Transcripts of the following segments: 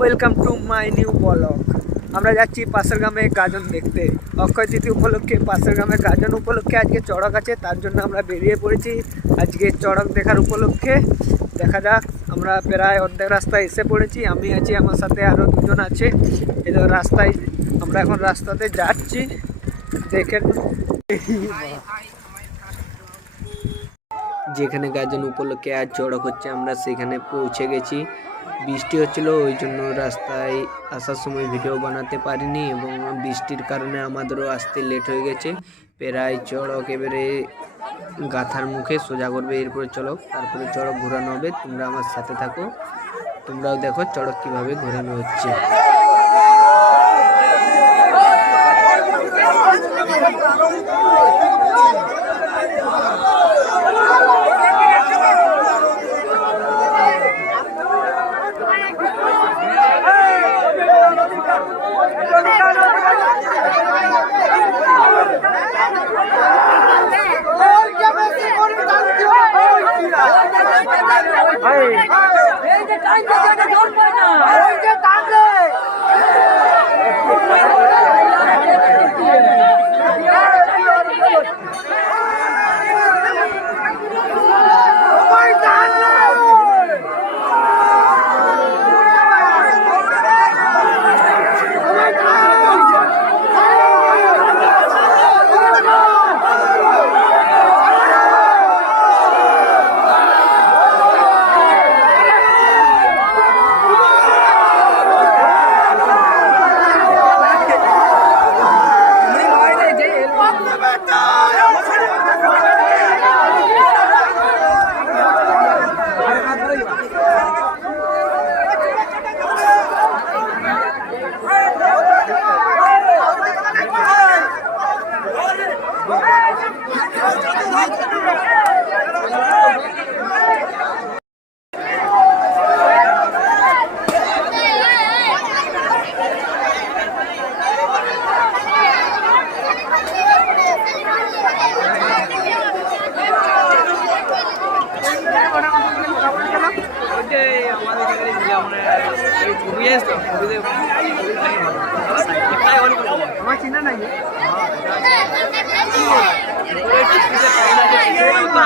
Welcome to my new blog. আমরা যাচ্ছি পাশের গ্রামে গাজন দেখতে। অক্ষয় তৃতীয়া উপলক্ষে পাশের গ্রামে গাজন উপলক্ষে আজকে চড়ক আছে, তার জন্য আমরা বেরিয়ে পড়েছি আজকে চড়ক দেখার উপলক্ষে। দেখা যাক, আমরা প্রায় অর্ধেক রাস্তায় এসে পড়েছি। আমি আছি, আমার সাথে আরও দুজন আছে। এদের রাস্তায় আমরা এখন রাস্তাতে যাচ্ছি। দেখেন যেখানে গাজন উপলক্ষে আজ চড়ক হচ্ছে আমরা সেখানে পৌঁছে গেছি। বৃষ্টি হচ্ছিল, ওই জন্য রাস্তায় আসার সময় ভিডিও বানাতে পারিনি এবং বৃষ্টির কারণে আমাদেরও আসতে লেট হয়ে গেছে। প্রায় চড়ক এবারে গাথার মুখে সোজা করবে, এরপরে চড়ক, তারপরে চড়ক ঘোরানো হবে। তোমরা আমার সাথে থাকো, তোমরাও দেখো চড়ক কিভাবে ঘোরানো হচ্ছে।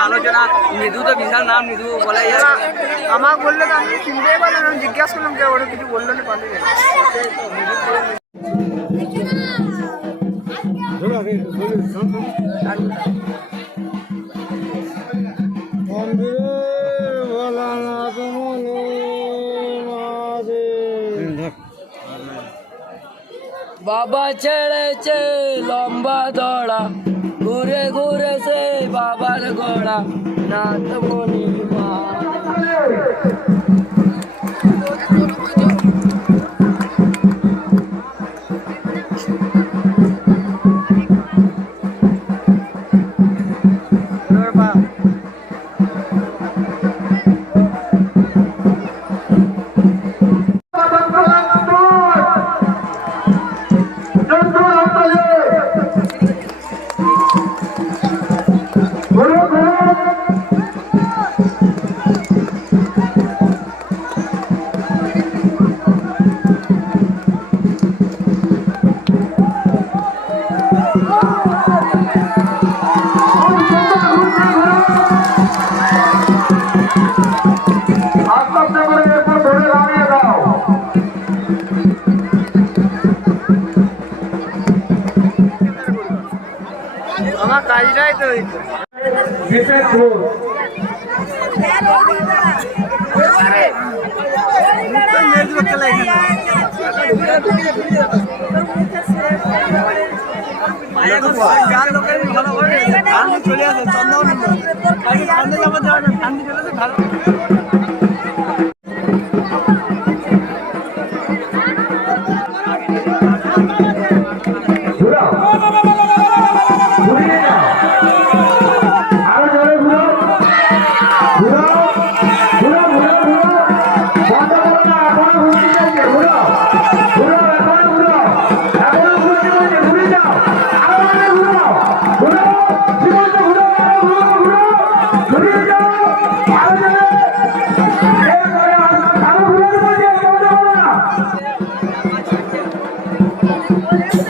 আলোচনা নিধু তো বিশাল নাম, নিধু বলাই আমাকে বললে তো আমি চিনতেই পারলাম না, জিজ্ঞাসা করলাম কেউ, ওরা কিছু বললো না, পালিয়ে গেল। বাবা ছেড়েছে লম্বা দড়া, ঘুরে ঘুরে সে বাবার গোড়া, নাথ মণিমা। আমার কাজটাই তো চলে আসে চন্দ্র ভালো। করে